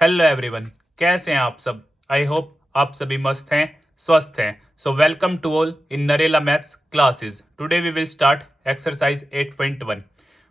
Hello everyone, कैसे हैं आप सब। आई होप आप सभी मस्त हैं, स्वस्थ हैं। So welcome to all in Narela maths classes. Today we will start exercise 8.1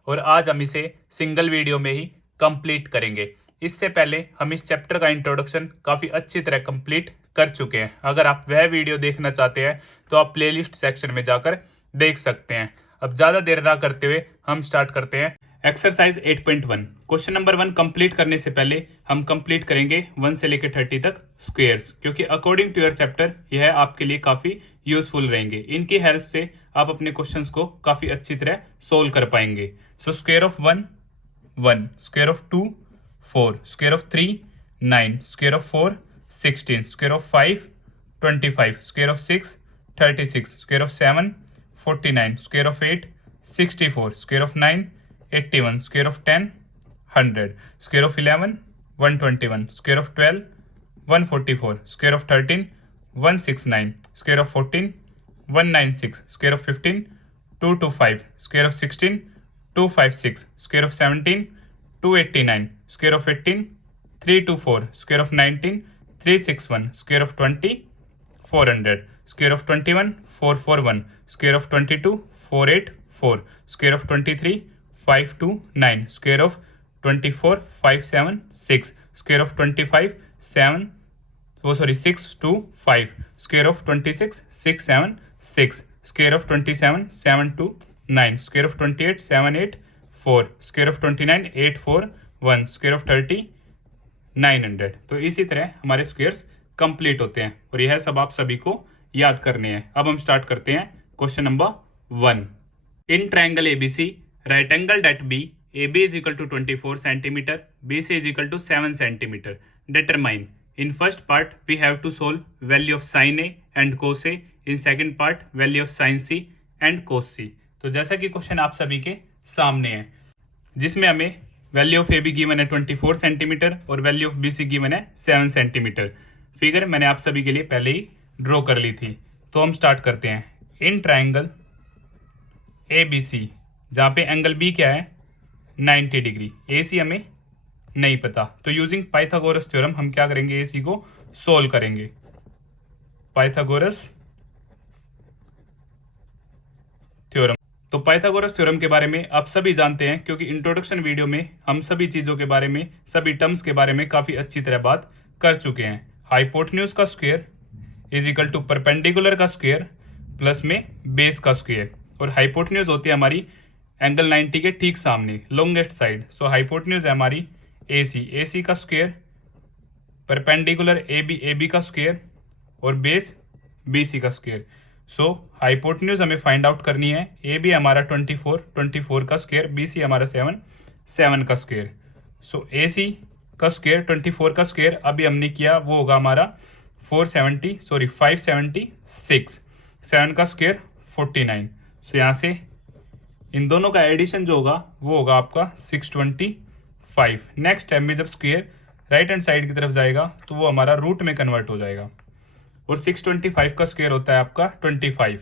और आज हम इसे सिंगल वीडियो में ही कंप्लीट करेंगे। इससे पहले हम इस चैप्टर का इंट्रोडक्शन काफ़ी अच्छी तरह कंप्लीट कर चुके हैं। अगर आप वह वीडियो देखना चाहते हैं तो आप प्लेलिस्ट सेक्शन में जाकर देख सकते हैं। अब ज़्यादा देर ना करते हुए हम स्टार्ट करते हैं एक्सरसाइज 8.1। क्वेश्चन नंबर 1 कंप्लीट करने से पहले हम कंप्लीट करेंगे 1 से लेकर 30 तक स्क्वायर्स, क्योंकि अकॉर्डिंग टू योर चैप्टर यह आपके लिए काफ़ी यूजफुल रहेंगे। इनकी हेल्प से आप अपने क्वेश्चंस को काफ़ी अच्छी तरह सोल्व कर पाएंगे। So square of 1 1, square of 2 4, square of 3 9, square of 4 16, square of 5 25, square of 6 36, square of 7 49, square of 8 64, square of 9 81, square of 10 100, square of 11 121, square of 12 144, square of 13 169, square of 14 196, square of 15 225, square of 16 256, square of 17 289, square of 18 324, square of 19 361, square of 20 400, square of 21 441, square of 22 484, square of 23 529, square of 24 576, square of 25 625, square of 26 676, square of 27 729, square of 28 784, square of 29 841, square of 30 900। तो इसी तरह हमारे squares complete होते हैं और यह सब आप सभी को याद करने हैं। अब हम स्टार्ट करते हैं question number 1। In triangle ABC right angle at B, AB is equal to 24 centimeter, BC is equal to 7 centimeter. Determine. In first part, we have to solve value of sin A and cos A. In second part, value of sin C and cos C. तो जैसा कि question आप सभी के सामने है, जिसमें हमें वैल्यू ऑफ AB गिवन है 24 सेंटीमीटर और वैल्यू ऑफ BC गिवन है 7 सेंटीमीटर। फिगर मैंने आप सभी के लिए पहले ही ड्रॉ कर ली थी। तो हम स्टार्ट करते हैं। इन ट्रायंगल ABC, जहाँ पे एंगल बी क्या है 90 डिग्री, AC हमें नहीं पता, तो यूजिंग पाइथागोरस थ्योरम हम क्या करेंगे, AC को सोल्व करेंगे। Pythagoras theorem. तो पाइथागोरस थ्योरम के बारे में आप सभी जानते हैं, क्योंकि इंट्रोडक्शन वीडियो में हम सभी चीज़ों के बारे में, सभी टर्म्स के बारे में काफ़ी अच्छी तरह बात कर चुके हैं। हाइपोटेन्यूज का square is equal to perpendicular का स्क्वायर प्लस में बेस का स्क्वायर, और हाइपोटेन्यूज होती है हमारी एंगल 90 के ठीक सामने, लॉन्गेस्ट साइड। सो हाइपोटेन्यूज है हमारी AC का स्क्वायर, परपेंडिकुलर AB का स्क्वायर और बेस BC का स्क्वायर। सो हाइपोटेन्यूज हमें फाइंड आउट करनी है। AB हमारा 24 का स्क्वायर, BC हमारा 7 का स्क्वायर। सो AC का स्क्वायर 24 का स्क्वायर अभी हमने किया, वो होगा हमारा 576, 7 का स्क्वायर 49। सो यहाँ से इन दोनों का एडिशन जो होगा वो होगा आपका 625। नेक्स्ट टाइम में जब स्क्वायर राइट हैंड साइड की तरफ जाएगा तो वो हमारा रूट में कन्वर्ट हो जाएगा, और 625 का स्क्वायर होता है आपका 25।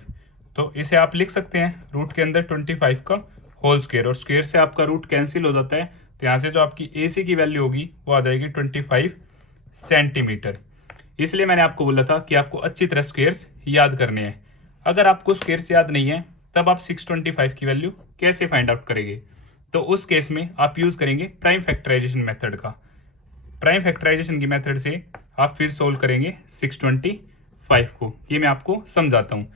तो इसे आप लिख सकते हैं रूट के अंदर 25 का होल स्क्वायर, और स्क्वायर से आपका रूट कैंसिल हो जाता है। तो यहाँ से जो आपकी AC की वैल्यू होगी वो आ जाएगी 25 सेंटीमीटर। इसलिए मैंने आपको बोला था कि आपको अच्छी तरह स्क्वायर्स याद करने हैं। अगर आपको स्क्वायर्स याद नहीं है तब आप 625 की वैल्यू कैसे फाइंड आउट करेंगे, तो उस केस में आप यूज़ करेंगे प्राइम फैक्टराइजेशन मेथड का। प्राइम फैक्टराइजेशन की मेथड से आप फिर सोल्व करेंगे 625 को। ये मैं आपको समझाता हूँ।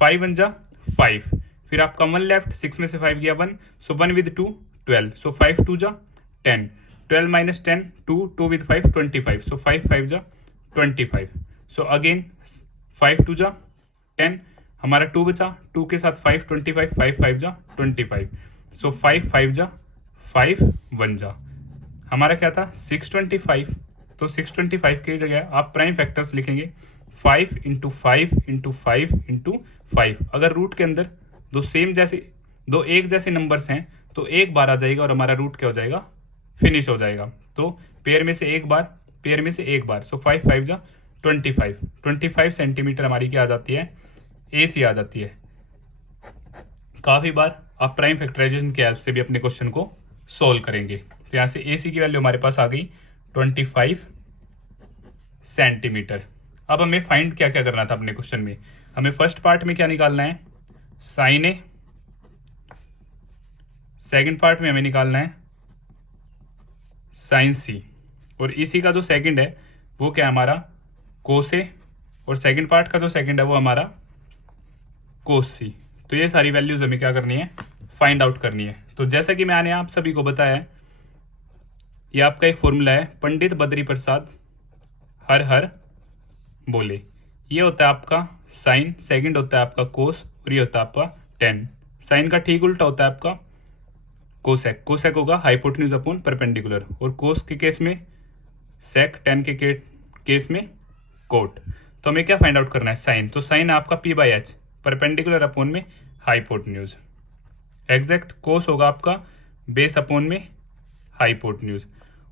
5 1 जा 5, फिर आपका 1 लेफ्ट, 6 में से 5 गया 1, सो 1 विद 2 12, सो 5 2 जा 10, 12 माइनस 10 2 विद 5 25, सो 5 5 जा 25। सो अगेन 5 2 जा 10, हमारा 2 बचा, 2 के साथ 5 25, 5 5 जा 25। सो 5 5 जा 5 1 जा, हमारा क्या था 625। तो 625 की जगह आप प्राइम फैक्टर्स लिखेंगे 5 इंटू 5 इंटू 5 इंटू 5। अगर रूट के अंदर दो एक जैसे नंबर्स हैं तो एक बार आ जाएगा और हमारा रूट क्या हो जाएगा, फिनिश हो जाएगा। तो पेयर में से एक बार, सो 5 5 जा 25 सेंटीमीटर हमारी क्या आ जाती है, AC आ जाती है। काफ़ी बार आप प्राइम फैक्टराइजेशन की हेल्प से भी अपने क्वेश्चन को सोल्व करेंगे। तो यहाँ से AC की वैल्यू हमारे पास आ गई 25 सेंटीमीटर। अब हमें फाइंड क्या क्या करना था अपने क्वेश्चन में, हमें फर्स्ट पार्ट में क्या निकालना है, साइन ए, सेकंड पार्ट में हमें निकालना है साइन सी, और इसी का जो सेकंड है वो क्या है हमारा कोस ए, और सेकंड पार्ट का जो सेकंड है वो हमारा कोस सी। तो ये सारी वैल्यूज हमें क्या करनी है, फाइंड आउट करनी है। तो जैसा कि मैंने आप सभी को बताया है, ये आपका एक फॉर्मूला है, पंडित बद्री प्रसाद हर हर बोले। ये होता है आपका साइन, सेकंड होता है आपका कोस, और ये होता है आपका टेन। साइन का ठीक उल्टा होता है आपका कोसेक, कोसेक होगा हाइपोटेन्यूज अपॉन परपेंडिकुलर, और कोस के केस में सेक, टेन के केस में कोट। तो हमें क्या फाइंड आउट करना है, साइन। तो साइन आपका P by H, perpendicular upon में हाइपोटेन्यूज। एग्जैक्ट कोस होगा आपका बेस अपॉन में हाइपोटेन्यूज,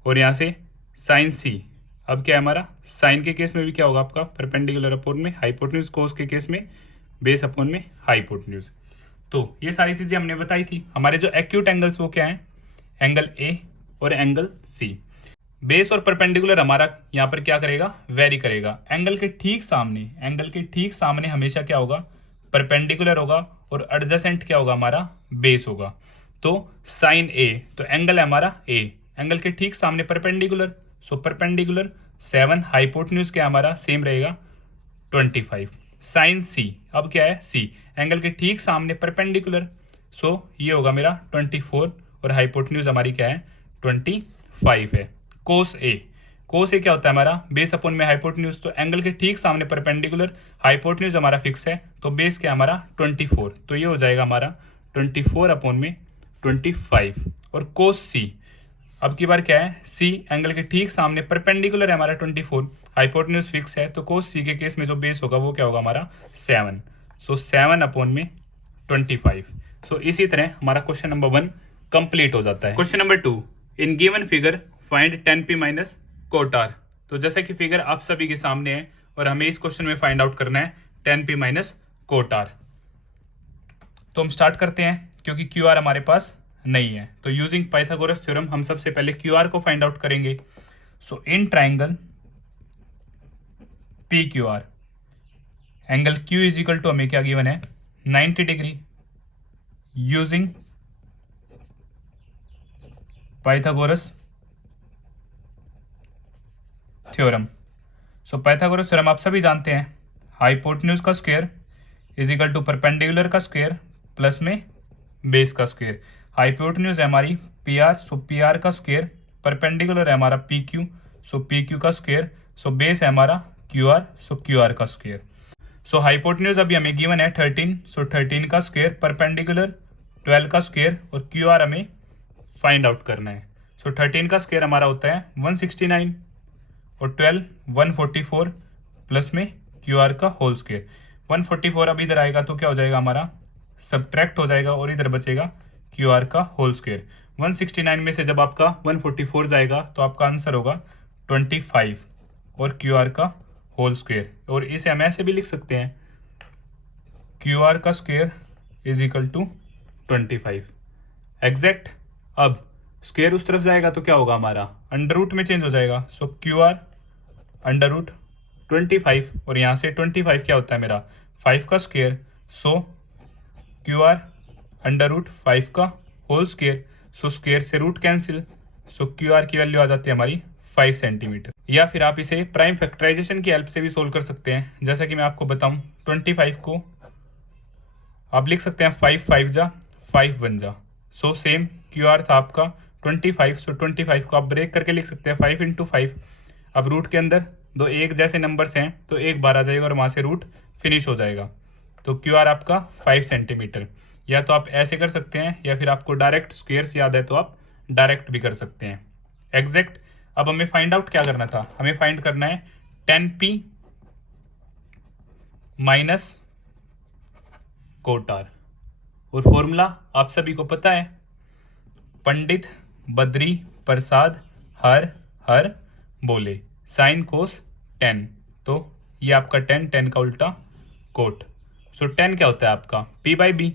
और यहाँ से साइन सी। अब क्या है हमारा, साइन के केस में भी क्या होगा आपका परपेंडिकुलर अपॉन में हाइपोटेन्यूज, कोस के केस में बेस अपॉन में हाइपोटेन्यूज। तो ये सारी चीजें हमने बताई थी। हमारे जो एक्यूट एंगल्स वो क्या है, एंगल ए और एंगल सी। बेस और परपेंडिकुलर हमारा यहाँ पर क्या करेगा, वेरी करेगा। एंगल के ठीक सामने हमेशा क्या होगा, परपेंडिकुलर होगा, और एडजेसेंट क्या होगा हमारा, बेस होगा। तो साइन ए, तो एंगल है हमारा ए, एंगल के ठीक सामने परपेंडिकुलर, सो परपेंडिकुलर 7, हाइपोटेन्यूज क्या हमारा सेम रहेगा 25। साइन सी, अब क्या है सी, एंगल के ठीक सामने परपेंडिकुलर, सो ये होगा मेरा 24, और हाइपोटेन्यूज हमारी क्या है 25 है। कोस ए, कोस ए क्या होता है हमारा बेस अपॉन में हाइपोटेन्यूज, तो एंगल के ठीक सामने परपेंडिकुलर, हाइपोटेन्यूज हमारा फिक्स है, तो बेस क्या हमारा 24, तो ये हो जाएगा हमारा 24 अपॉन में 25। और कोस सी, अब की बार क्या है सी, एंगल के ठीक सामने परपेंडिकुलर है हमारा 24, हाइपोटेन्यूज फिक्स है, तो कोस सी के केस में जो बेस होगा वो क्या होगा हमारा 7, सो 7 अपॉन में 25। सो इसी तरह हमारा क्वेश्चन नंबर 1 कंप्लीट हो जाता है। Question number 2, in given figure find 10p minus cot R. तो जैसा कि फिगर आप सभी के सामने है, और हमें इस क्वेश्चन में फाइंड आउट करना है 10p माइनस कोट आर। तो हम स्टार्ट करते हैं, क्योंकि क्यू आर हमारे पास नहीं है, तो यूजिंग पाइथागोरस थ्योरम हम सबसे पहले क्यू आर को फाइंड आउट करेंगे। So in triangle P Q R, angle Q is equal to हमें क्या गिवन है 90 degree, using Pythagoras theorem. So Pythagoras theorem आप सभी जानते हैं, हाइपोटेन्यूज का square is equal to perpendicular का स्क्वायर प्लस में बेस का स्क्वायर। हाइपोटेन्यूज है हमारी P R, so P R का स्क्वायर, परपेंडिकुलर है हमारा P Q, so P Q का स्क्वायर, सो बेस है हमारा क्यू आर, सो क्यू आर का स्क्वायर। सो हाइपोटेन्यूज अभी हमें गिवन है 13, सो 13 का स्क्वायर, परपेंडिकुलर 12 का स्क्वायर, और क्यू आर हमें फाइंड आउट करना है। सो 13 का स्क्वायर हमारा होता है 169, और 12 144, प्लस में क्यू आर का होल स्क्वायर। 144 अब इधर आएगा तो क्या हो जाएगा हमारा सब्ट्रैक्ट हो जाएगा, और इधर बचेगा क्यू आर का होल स्क्वायर। 169 में से जब आपका 144 जाएगा तो आपका आंसर होगा 25, और क्यू आर का होल स्क्वायर। और इसे हम ऐसे भी लिख सकते हैं, क्यू आर का square is equal to 25 exact. अब स्क्वायर उस तरफ जाएगा तो क्या होगा हमारा अंडर रूट में चेंज हो जाएगा, सो क्यू आर अंडर रूट 25, और यहाँ से 25 क्या होता है मेरा 5 का square, so Q are under root 5 का होल स्क्वायर, सो स्क्वायर से root cancel, so Q are की वैल्यू आ जाती है हमारी 5 सेंटीमीटर। या फिर आप इसे प्राइम फैक्टराइजेशन की हेल्प से भी सोल्व कर सकते हैं। जैसा कि मैं आपको बताऊं, 25 को आप लिख सकते हैं 5 5 जा 5 1 जा, सो सेम क्यू आर था आपका 25, सो 25 को आप ब्रेक करके लिख सकते हैं 5 इंटू 5। अब रूट के अंदर दो एक जैसे नंबर्स हैं तो एक बार आ जाएगा, और वहाँ से रूट फिनिश हो जाएगा, तो क्यू आर आपका 5 सेंटीमीटर। या तो आप ऐसे कर सकते हैं, या फिर आपको डायरेक्ट स्क्वायर्स याद है तो आप डायरेक्ट भी कर सकते हैं एग्जैक्ट। अब हमें फाइंड आउट क्या करना था, हमें फाइंड करना है 10p माइनस कोट आर, और फॉर्मूला आप सभी को पता है, पंडित बद्री प्रसाद हर हर बोले, साइन कोस 10, तो ये आपका 10 का उल्टा कोट। सो 10 क्या होता है आपका p बाई बी,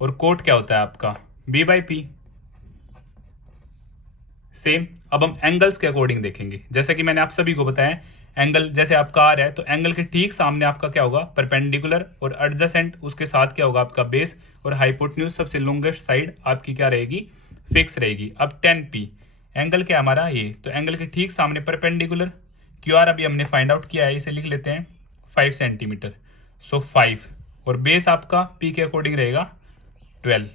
और कोट क्या होता है आपका b बाई पी। सेम अब हम एंगल्स के अकॉर्डिंग देखेंगे। जैसा कि मैंने आप सभी को बताया, एंगल जैसे आपका आर है तो एंगल के ठीक सामने आपका क्या होगा, परपेंडिकुलर, और एडजेसेंट उसके साथ क्या होगा आपका बेस, और हाइपोटेन्यूज सबसे लॉन्गेस्ट साइड आपकी क्या रहेगी, फिक्स रहेगी। अब 10p एंगल क्या हमारा ये, तो एंगल के ठीक सामने परपेंडिकुलर, क्यू आर अभी हमने फाइंड आउट किया है, इसे लिख लेते हैं 5 सेंटीमीटर, सो 5, और बेस आपका p के अकॉर्डिंग रहेगा 12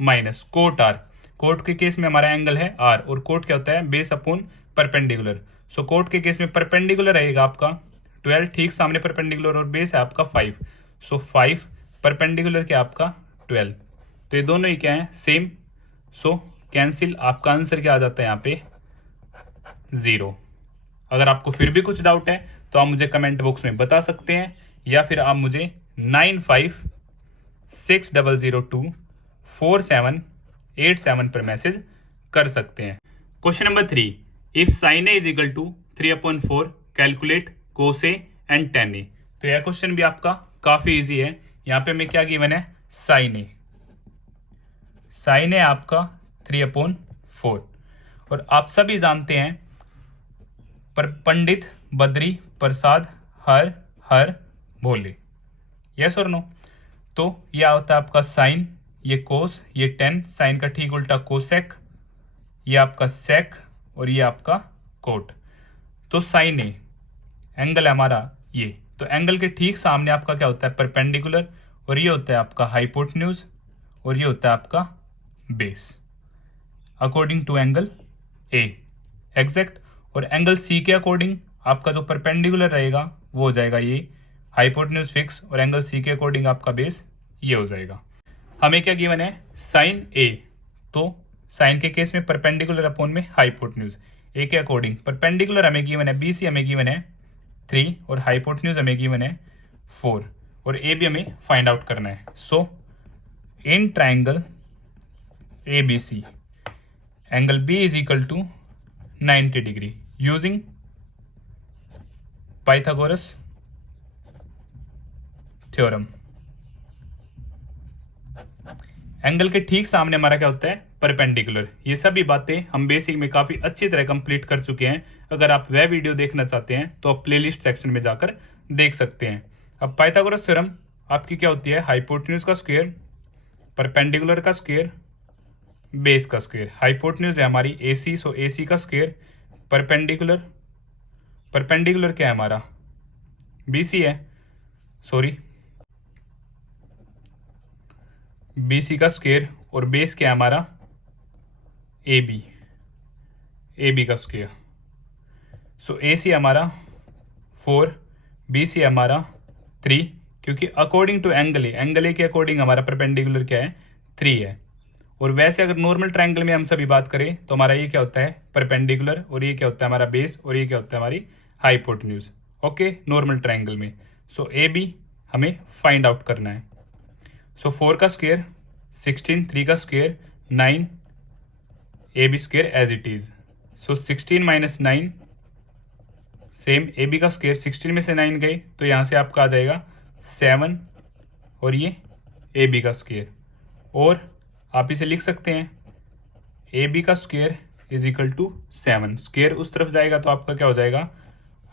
माइनस कोट आर। कोट के केस में हमारा एंगल है आर, और कोट क्या होता है, बेस अपॉन परपेंडिकुलर। सो कोट के केस में परपेंडिकुलर रहेगा आपका 12, ठीक सामने परपेंडिकुलर, और बेस है आपका 5, सो 5 परपेंडिकुलर क्या आपका 12। तो ये दोनों ही क्या है, सेम, सो कैंसिल। आपका आंसर क्या आ जाता है यहाँ पे 0। अगर आपको फिर भी कुछ डाउट है तो आप मुझे कमेंट बॉक्स में बता सकते हैं, या फिर आप मुझे 9560024787 पर मैसेज कर सकते हैं। Question number 3, if sine A is equal to 3/4 calculate cos A and tan A. तो यह क्वेश्चन भी आपका काफी इजी है। यहाँ पे हमें क्या गिवन है, साइन ए। साइन ए आपका 3/4, और आप सभी जानते हैं पर पंडित बद्री प्रसाद हर हर भोले, यस और नो। तो यह होता है आपका साइन, ये कोस, ये टेन, साइन का ठीक उल्टा कोसेक, ये आपका सेक, और ये आपका कोट। तो साइन ए एंगल है हमारा ये, तो एंगल के ठीक सामने आपका क्या होता है, परपेंडिकुलर, और ये होता है आपका हाइपोटेन्यूज, और ये होता है आपका base according to angle A exact. और एंगल सी के अकॉर्डिंग आपका जो परपेंडिकुलर रहेगा वो हो जाएगा ये हाइपोटेन्यूज फिक्स, और एंगल सी के अकॉर्डिंग आपका बेस ये हो जाएगा। हमें क्या गिवन है, साइन ए, तो साइन के केस में परपेंडिकुलर अपॉन में हाइपोटेन्यूज, ए के अकॉर्डिंग परपेंडिकुलर हमें गिवन है, बी सी हमें गिवन है 3, और हाइपोटेन्यूज हमें गिवन है 4, और ए भी हमें फाइंड आउट करना है। So in triangle A B C angle B is equal to 90 degree using Pythagoras theorem. Angle के ठीक सामने हमारा क्या होता है, परपेंडिकुलर। ये सभी बातें हम बेसिक में काफी अच्छी तरह कंप्लीट कर चुके हैं। अगर आप वह वीडियो देखना चाहते हैं तो आप प्लेलिस्ट सेक्शन में जाकर देख सकते हैं। अब पाइथागोरस थ्योरम आपकी क्या होती है, हाइपोटेन्यूज का स्क्वायर, परपेंडिकुलर का स्क्वायर, बेस का स्क्वायर। हाइपोटेन्यूज है हमारी AC, सो AC का स्क्वायर, परपेंडिकुलर, परपेंडिकुलर क्या है हमारा BC है, सॉरी BC का स्क्वायर, और बेस क्या है हमारा AB, AB का स्क्वायर। सो AC हमारा 4, BC हमारा 3, क्योंकि अकॉर्डिंग टू एंगल ए के अकॉर्डिंग हमारा परपेंडिकुलर क्या है 3 है। और वैसे अगर नॉर्मल ट्रायंगल में हम सभी बात करें तो हमारा ये क्या होता है, परपेंडिकुलर, और ये क्या होता है हमारा बेस, और ये क्या होता है हमारी हाइपोटेन्यूज। ओके, नॉर्मल ट्रायंगल में। सो AB हमें फाइंड आउट करना है। सो 4 का स्क्वायर 16, 3 का square 9, AB square as it is. So 16 minus 9 same, AB का स्क्वायर 16 में से 9 गए तो यहाँ से आपका आ जाएगा 7, और ये AB का स्क्वायर, और आप इसे लिख सकते हैं AB का square is equal to 7। Square उस तरफ जाएगा तो आपका क्या हो जाएगा,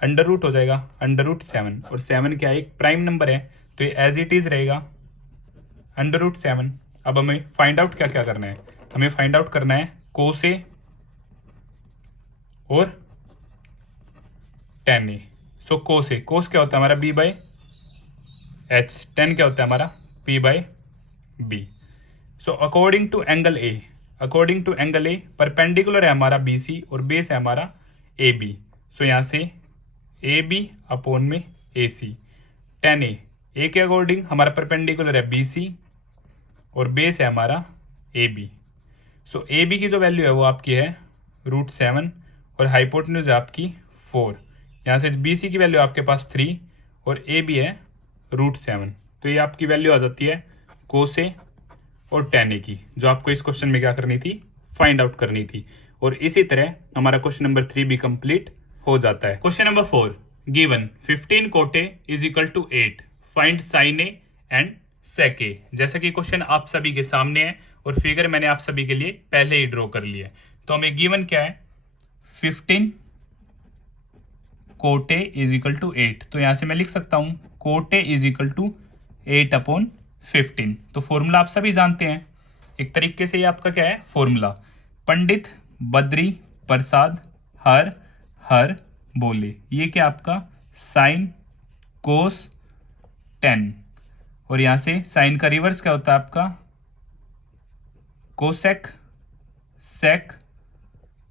अंडर रूट हो जाएगा, अंडर रूट 7, और 7 क्या है, एक प्राइम नंबर है, तो ये एज इट इज रहेगा अंडर रूट 7। अब हमें फाइंड आउट क्या क्या करना है, हमें फाइंड आउट करना है कोस ए और टेन ए। सो कोस ए, कोस क्या होता है हमारा B/H, टेन क्या होता है हमारा P/B। So according to angle A, according to angle A perpendicular है हमारा BC, और बेस है हमारा AB। सो यहाँ से AB अपॉन में AC, टेन ए के अकॉर्डिंग हमारा परपेंडिकुलर है BC, और बेस है हमारा AB। सो AB की जो वैल्यू है वो आपकी है √7, और हाइपोटेन्यूज है आपकी 4। यहाँ से BC की वैल्यू आपके पास 3, और AB है √7। तो ये आपकी वैल्यू आ जाती है कोस ए और टेन ए की, जो आपको इस क्वेश्चन में क्या करनी थी, फाइंड आउट करनी थी। और इसी तरह हमारा क्वेश्चन नंबर 3 भी कंप्लीट हो जाता है। Question number 4, given 15 cot A is equal to 8, find sine A and sec A. जैसा कि क्वेश्चन आप सभी के सामने है और फिगर मैंने आप सभी के लिए पहले ही ड्रॉ कर लिया है। तो हमें गिवन क्या है, 15 cot A is equal to 8। तो यहां से मैं लिख सकता हूं cot A is equal to 8/15। तो फॉर्मूला आप सभी जानते हैं, एक तरीके से ये आपका क्या है फॉर्मूला, पंडित बद्री प्रसाद हर हर बोले, ये क्या आपका साइन कोस 10, और यहां से साइन का रिवर्स क्या होता है आपका कोसेक सेक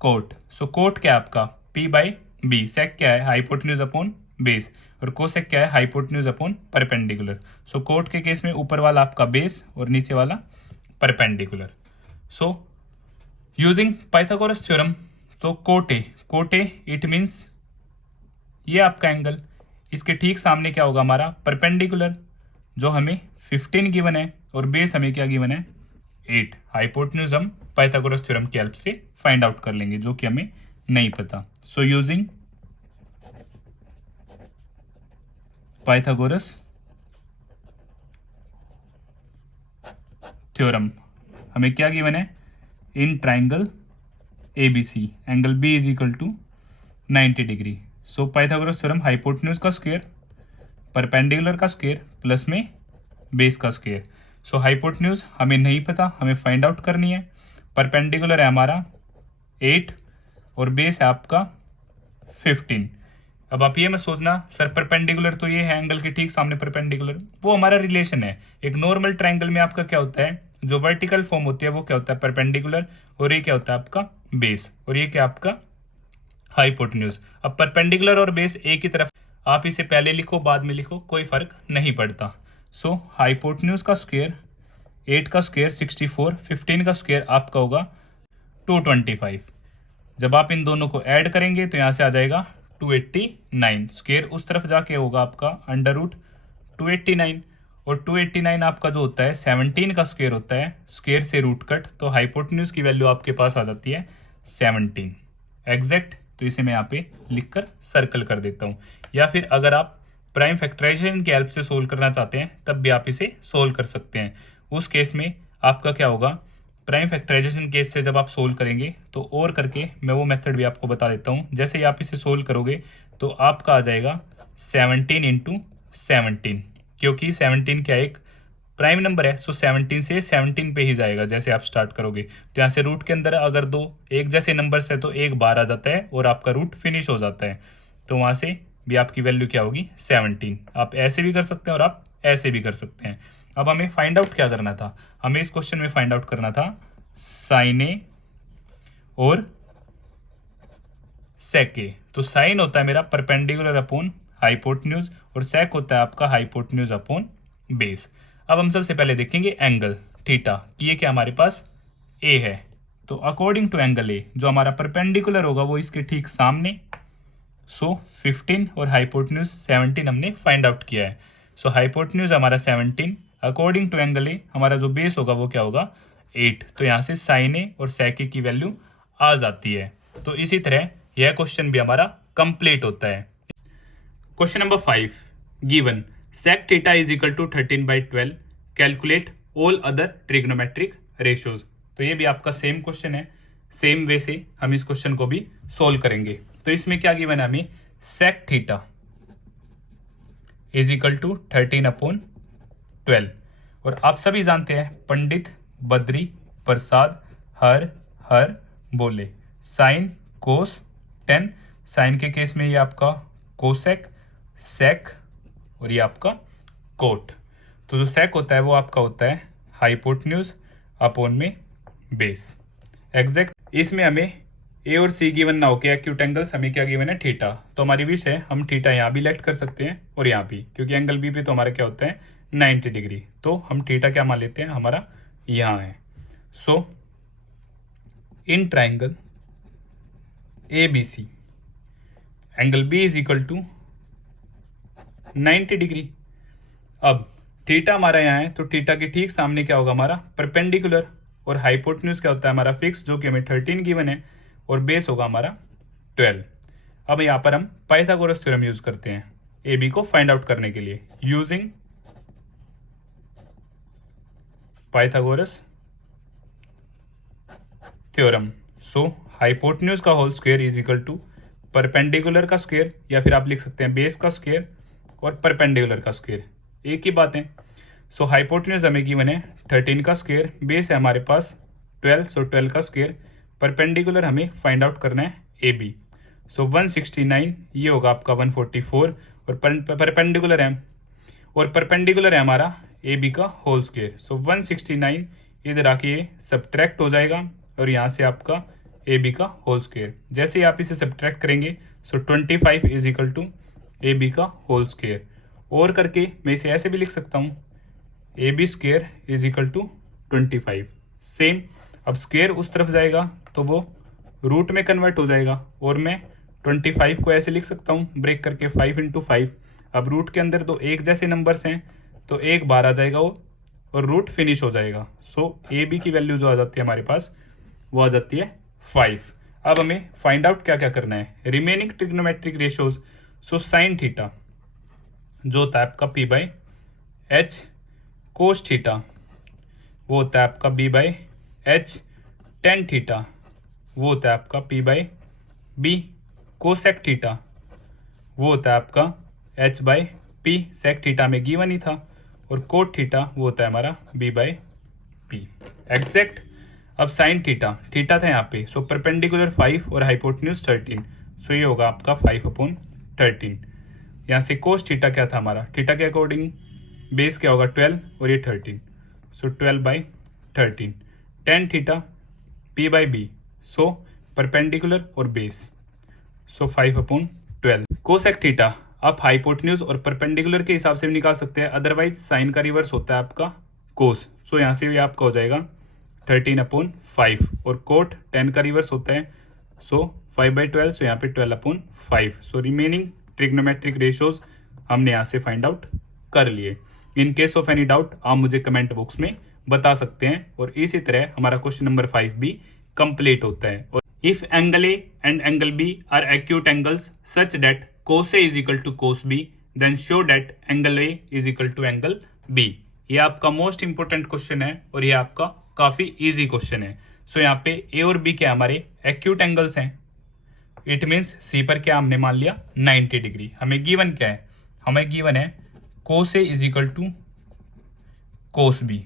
कोट। सो कोट क्या है आपका P/B, सेक क्या है हाइपोटेन्यूज अपॉन बेस, और कोसेक क्या है हाइपोटेन्यूज अपॉन परपेंडिकुलर। सो कोट के केस में ऊपर वाला आपका बेस और नीचे वाला परपेंडिकुलर। सो यूजिंग पाइथागोरस थ्योरम, तो कोटे इट मीन्स ये आपका एंगल, इसके ठीक सामने क्या होगा हमारा परपेंडिकुलर, जो हमें 15 गिवन है और बेस हमें क्या गिवन है 8। हाइपोटेन्यूज हम पाइथागोरस थ्योरम की हेल्प से फाइंड आउट कर लेंगे, जो कि हमें नहीं पता। सो यूजिंग पाइथागोरस थ्योरम हमें क्या गिवन है, in triangle ABC angle B is equal to 90 degree. So Pythagoras theorem hypotenuse का स्क्वायर परपेंडिकुलर का स्क्वायर प्लस में बेस का स्क्वायर। सो हाइपोटेन्यूज हमें नहीं पता, हमें फाइंड आउट करनी है। परपेंडिकुलर है हमारा 8 और बेस है आपका 15। अब आप ये मत सोचना सर परपेंडिकुलर तो ये है एंगल के ठीक सामने परपेंडिकुलर, वो हमारा रिलेशन है। एक नॉर्मल ट्रायंगल में आपका क्या होता है, जो वर्टिकल फॉर्म होती है वो क्या होता है परपेंडिकुलर, और ये क्या होता है आपका बेस, और ये क्या आपका हाइपोटेन्यूज। अब परपेंडिकुलर और बेस एक ही तरफ, आप इसे पहले लिखो बाद में लिखो कोई फर्क नहीं पड़ता। सो हाइपोटेन्यूज का स्क्वायर 8 का स्क्वायर 64, 15 का स्क्वायर आपका होगा 225। जब आप इन दोनों को ऐड करेंगे तो यहां से आ जाएगा 289, स्क्वायर उस तरफ जाके होगा आपका अंडर रूट 289, और 289 आपका जो होता है 17 का स्क्वायर होता है, स्क्वायर से रूट कट, तो हाइपोटेन्यूज की वैल्यू आपके पास आ जाती है 17 एग्जैक्ट। तो इसे मैं यहाँ पे लिखकर सर्कल कर देता हूँ, या फिर अगर आप प्राइम फैक्टराइजेशन की हेल्प से सोल्व करना चाहते हैं तब भी आप इसे सोल्व कर सकते हैं। उस केस में आपका क्या होगा, प्राइम फैक्टराइजेशन केस से जब आप सोल्व करेंगे तो और करके मैं वो मेथड भी आपको बता देता हूँ। जैसे ही आप इसे सोल्व करोगे तो आपका आ जाएगा 17 इंटू 17, क्योंकि 17 क्या एक प्राइम नंबर है, सो 17 से 17 पे ही जाएगा जैसे आप स्टार्ट करोगे। तो यहाँ से रूट के अंदर अगर दो एक जैसे नंबर्स है तो एक बार आ जाता है और आपका रूट फिनिश हो जाता है, तो वहाँ से भी आपकी वैल्यू क्या होगी 17। आप ऐसे भी कर सकते हैं और आप ऐसे भी कर सकते हैं। अब हमें फाइंड आउट क्या करना था, हमें इस क्वेश्चन में फाइंड आउट करना था साइन ए और सेक ए। तो साइन होता है मेरा परपेंडिकुलर अपॉन हाइपोटेन्यूज और सेक होता है आपका हाइपोटेन्यूज अपॉन बेस। अब हम सबसे पहले देखेंगे एंगल थीटा कि ये क्या हमारे पास ए है, तो अकॉर्डिंग टू एंगल ए जो हमारा परपेंडिकुलर होगा वो इसके ठीक सामने। सो 15 और हाइपोटेन्यूज 17 हमने फाइंड आउट किया है। सो हाइपोटेन्यूज हमारा 17, अकॉर्डिंग टू एंगल ए हमारा जो बेस होगा वो क्या होगा 8। तो यहाँ से साइन ए और सेक ए की वैल्यू आ जाती है। तो इसी तरह यह क्वेश्चन भी हमारा कंप्लीट होता है। Question number 5 given sec theta is equal to 13/12, calculate all other trigonometric ratios. तो ये भी आपका सेम क्वेश्चन है, सेम वे से हम इस क्वेश्चन को भी सोल्व करेंगे। तो इसमें क्या गिवन है हमें, sec theta is equal to 13/12, और आप सभी जानते हैं पंडित बद्री प्रसाद हर हर बोले, साइन कोस 10, साइन के केस में ये आपका कोसेक सेक और ये आपका कोट। तो जो सेक होता है वो आपका होता है हाइपोटेन्यूज अपॉन में बेस एग्जैक्ट। इसमें हमें ए और सी गिवन ना होके एक्यूट एंगल्स हमें क्या गिवन है थीटा, तो हमारी विश है हम थीटा यहाँ भी लेट कर सकते हैं और यहाँ भी, क्योंकि एंगल बी पे तो हमारा क्या होता है 90 डिग्री, तो हम थीटा क्या मान लेते हैं हमारा यहाँ है। So in triangle ABC angle B is equal to 90 degree. अब थीटा हमारा यहाँ है तो थीटा के ठीक सामने क्या होगा हमारा परपेंडिकुलर, और हाइपोटेन्यूज क्या होता है हमारा फिक्स जो कि हमें 13 गिवन है, और बेस होगा हमारा 12। अब यहाँ पर हम पाइथागोरस थ्योरम यूज करते हैं AB को फाइंड आउट करने के लिए, using Pythagoras theorem. So hypotenuse का whole square is equal to perpendicular का स्क्वायर, या फिर आप लिख सकते हैं बेस का स्क्वायर और परपेंडिकुलर का स्क्वायर, एक ही बात है। सो हाइपोटेन्यूज हमें गिवन है 13 का स्क्वायर, बेस है हमारे पास 12, सो 12 का स्क्वायर, परपेंडिकुलर हमें फाइंड आउट करना है ए बी। सो 169 ये होगा आपका 144, और परपेंडिकुलर है, और परपेंडिकुलर है हमारा ए बी का होल स्क्वायर। सो 169 इधर आके ये सब्ट्रैक्ट हो जाएगा, और यहाँ से आपका ए बी का होल स्क्वायर। जैसे ही आप इसे सब्ट्रैक्ट करेंगे so 25 is equal to A B का होल स्क्वायर। और करके मैं इसे ऐसे भी लिख सकता हूँ, A B square is equal to 25। Same, अब स्क्वायर उस तरफ जाएगा तो वो रूट में कन्वर्ट हो जाएगा, और मैं 25 को ऐसे लिख सकता हूँ ब्रेक करके 5 इंटू 5। अब रूट के अंदर तो एक जैसे नंबर्स हैं तो एक बार आ जाएगा वो, और रूट फिनिश हो जाएगा। सो ए बी की वैल्यू जो आ जाती है हमारे पास वो आ जाती है 5। अब हमें फाइंड आउट क्या क्या करना है, remaining trigonometric ratios. So sine theta जो होता है आपका P by H, cos theta वो होता है आपका B by H, tan theta वो होता है आपका P by B, cosec theta वो होता है आपका H by P, sec theta में गिवन ही था, और कोट थीटा वो होता है हमारा बी बाई पी एग्जैक्ट। अब साइन थीटा, थीटा था यहाँ पे, सो परपेंडिकुलर 5 और हाइपोटेन्यूज 13, सो ये होगा आपका 5/13। यहाँ से कोस थीटा क्या था हमारा, थीटा के अकॉर्डिंग बेस क्या होगा 12 और ये 13, so 12/13। Tan theta P by B, so perpendicular और बेस, सो 5/12। कोसेक थीटा आप हाइपोटेन्यूज और परपेंडिकुलर के हिसाब से भी निकाल सकते हैं, अदरवाइज साइन का रिवर्स होता है आपका कोस। सो यहाँ से ये आपका हो जाएगा 13/5, और कोट 10 का रिवर्स होता है, सो 5/12, सो यहाँ पे 12/5। सो रिमेनिंग ट्रिग्नोमेट्रिक रेशियोज हमने यहाँ से फाइंड आउट कर लिए। In case of any doubt आप मुझे कमेंट बॉक्स में बता सकते हैं, और इसी तरह हमारा क्वेश्चन नंबर 5 भी कंप्लीट होता है। और if angle A and angle B are acute angles such that cos A is equal to cos B, then show that angle A is equal to angle B। ये आपका most important question है, और ये आपका काफी easy question है। सो यहाँ पे A और B क्या हमारे एक्यूट एंगल्स हैं, इट मीन्स C पर क्या हमने मान लिया 90 डिग्री। हमें गिवन क्या है, हमें गिवन है cos A is equal to cos B,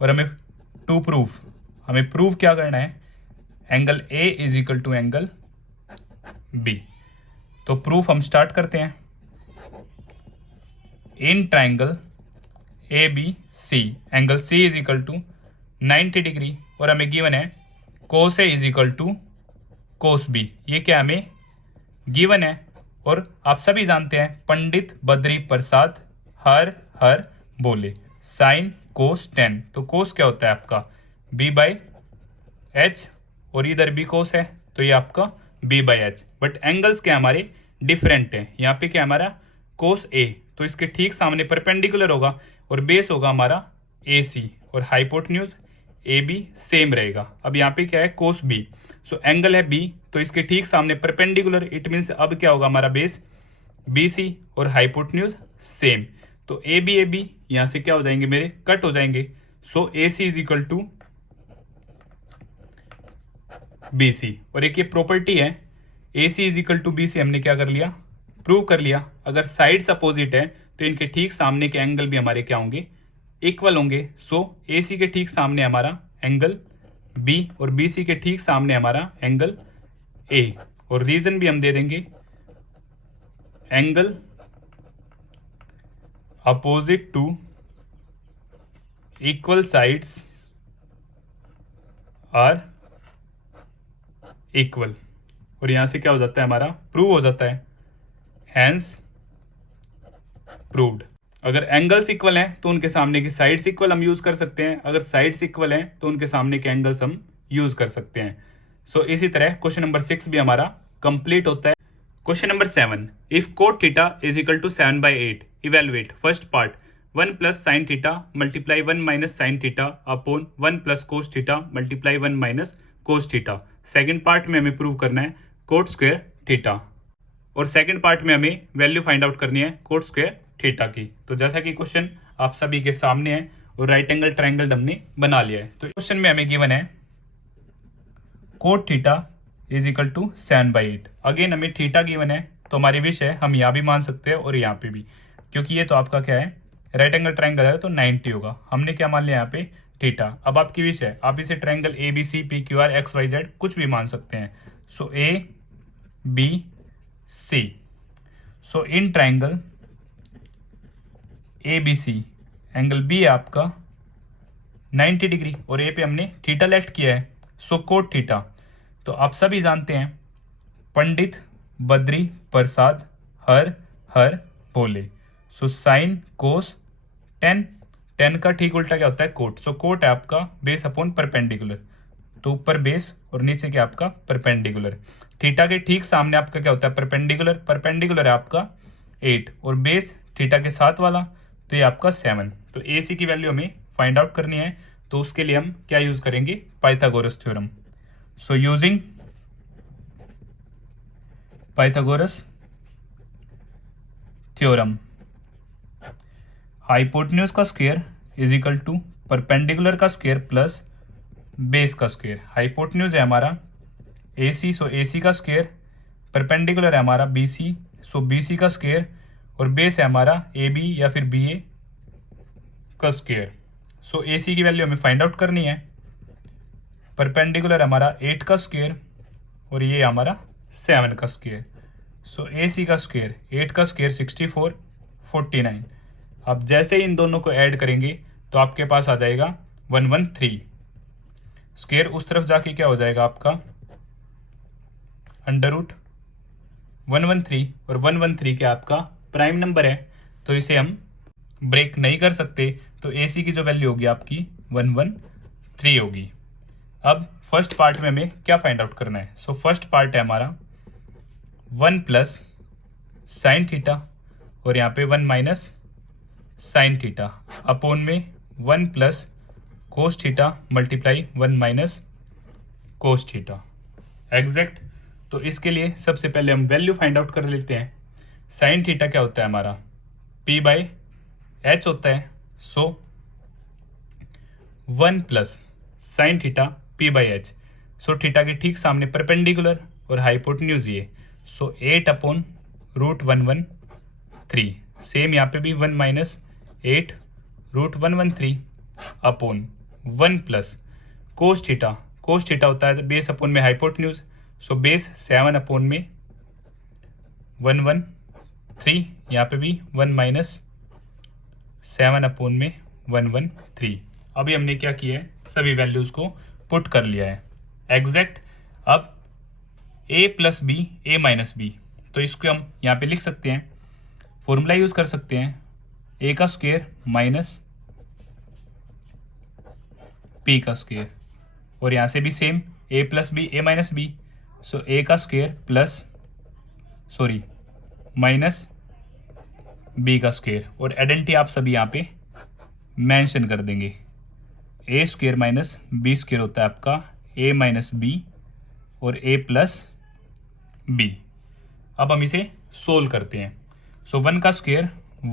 और हमें टू प्रूफ, हमें प्रूव क्या करना है, angle A is equal to angle B। तो प्रूफ हम स्टार्ट करते हैं। In triangle A B C angle C is equal to 90 degree, और हमें गिवन है cos A is equal to cos B। ये क्या हमें गिवन है, और आप सभी जानते हैं पंडित बद्री प्रसाद हर हर बोले साइन कोस 10। तो कोस क्या होता है आपका B बाई एच, और इधर भी कोस है तो ये आपका B by H. But angles क्या हमारे डिफरेंट है, यहाँ पे क्या हमारा कोस A, तो इसके ठीक सामने परपेंडिकुलर होगा, और बेस होगा हमारा AC, और हाइपोटेन्यूज AB सेम रहेगा। अब यहाँ पे क्या है कोस B, सो एंगल है B, तो इसके ठीक सामने परपेंडिकुलर, इट मीन्स अब क्या होगा हमारा बेस BC और हाइपोटेन्यूज सेम। तो AB यहाँ से क्या हो जाएंगे मेरे कट हो जाएंगे। So AC is equal to BC, और एक ये प्रॉपर्टी है AC is equal to BC, हमने क्या कर लिया प्रूव कर लिया। अगर साइड्स अपोजिट है तो इनके ठीक सामने के एंगल भी हमारे क्या होंगे इक्वल होंगे। सो AC के ठीक सामने हमारा एंगल B, और BC के ठीक सामने हमारा एंगल A, और रीजन भी हम दे देंगे angle opposite to equal sides are equal, और यहां से क्या हो जाता है हमारा प्रूव हो जाता है, हैंस प्रूव्ड। अगर एंगल्स इक्वल हैं तो उनके सामने की साइड्स इक्वल हम यूज कर सकते हैं, अगर साइड्स इक्वल हैं तो उनके सामने के एंगल्स हम यूज कर सकते हैं। सो इसी तरह क्वेश्चन नंबर 6 भी हमारा कंप्लीट होता है। Question number 7, if cot theta is equal to 7/8, evaluate first part 1 plus sine theta multiply 1 minus sine theta upon 1 plus cos theta multiply 1 minus cos theta. Second part में हमें prove करना है cot square theta, और second part में हमें value find out करनी है cot square theta की। तो जैसा कि क्वेश्चन आप सभी के सामने है, और राइट एंगल ट्राइंगल हमने बना लिया है। तो क्वेश्चन में हमें गिवन है cot theta is equal to 7/8। Again हमें थीटा गिवन है तो हमारी विश है हम यहाँ भी मान सकते हैं और यहाँ पे भी, क्योंकि ये तो आपका क्या है राइट एंगल ट्रायंगल है तो 90 होगा। हमने क्या मान लिया यहाँ पे थीटा। अब आपकी विश है आप इसे triangle A B C P Q R X Y Z कुछ भी मान सकते हैं। So A B C, so in triangle A B C angle B है आपका 90 डिग्री और ए पे हमने थीटा लेफ्ट किया है, सो कोट थीटा। तो आप सभी जानते हैं पंडित बद्री प्रसाद हर हर बोले, so sine cos ten, ten का ठीक उल्टा क्या होता है कोट। सो कोट है आपका बेस अपॉन परपेंडिकुलर, तो ऊपर बेस और नीचे क्या आपका परपेंडिकुलर। थीटा के ठीक सामने आपका क्या होता है परपेंडिकुलर, परपेंडिकुलर है आपका 8 और बेस थीटा के साथ वाला तो ये आपका 7। तो ए सी की वैल्यू हमें फाइंड आउट करनी है तो उसके लिए हम क्या यूज करेंगे Pythagoras theorem. So using Pythagoras theorem, hypotenuse का square is equal to perpendicular का स्क्वायर प्लस बेस का स्क्वायर। हाइपोटेन्यूज है हमारा ए सी, सो ए सी का स्क्वायर, परपेंडिकुलर है हमारा बी सी, सो बी सी का स्क्वायर और बेस है हमारा ए बी या फिर बी ए का स्क्वायर। सो ए सी की वैल्यू हमें फाइंड आउट करनी है। परपेंडिकुलर हमारा 8 का स्क्वायर और ये हमारा 7 का स्क्वायर। सो ए सी का स्क्वायर 8 का स्क्वायर 64 49। अब जैसे ही इन दोनों को ऐड करेंगे तो आपके पास आ जाएगा 113। स्क्वायर उस तरफ जाके क्या हो जाएगा आपका अंडर रूट 113 और 113 के आपका प्राइम नंबर है तो इसे हम ब्रेक नहीं कर सकते, तो ए सी की जो वैल्यू होगी आपकी 113 होगी। अब फर्स्ट पार्ट में हमें क्या फाइंड आउट करना है। सो फर्स्ट पार्ट है हमारा 1 प्लस साइन थीटा और यहाँ पे 1 माइनस साइन थीटा अपोन में 1 plus cos theta multiply 1 minus cos theta exact. तो इसके लिए सबसे पहले हम वैल्यू फाइंड आउट कर लेते हैं। साइन थीटा क्या होता है हमारा p/h होता है, सो 1 plus sine theta p/h। So theta के ठीक सामने परपेंडिकुलर और हाइपोटेन्यूज ये, सो 8 अपॉन रूट 113। सेम यहाँ पे भी 1 minus 8 root 113 upon 1 plus cos theta, cos theta होता है बेस अपॉन में हाइपोटेन्यूज, सो बेस 7 अपॉन में 113, यहाँ पे भी 1 माइनस 7 अपॉन में 113। अभी हमने क्या किया है सभी वैल्यूज को पुट कर लिया है एग्जैक्ट। अब a plus B A minus B, तो इसको हम यहाँ पे लिख सकते हैं, फॉर्मूला यूज कर सकते हैं a का स्क्वायर माइनस p का स्क्वायर और यहाँ से भी same a plus B A minus B, so a का स्क्वायर प्लस माइनस b का स्क्वायर और आइडेंटिटी आप सभी यहाँ पे मेंशन कर देंगे। a square minus b square होता है आपका a माइनस b और a प्लस b। अब हम इसे सोल्व करते हैं। सो 1 का स्क्वायर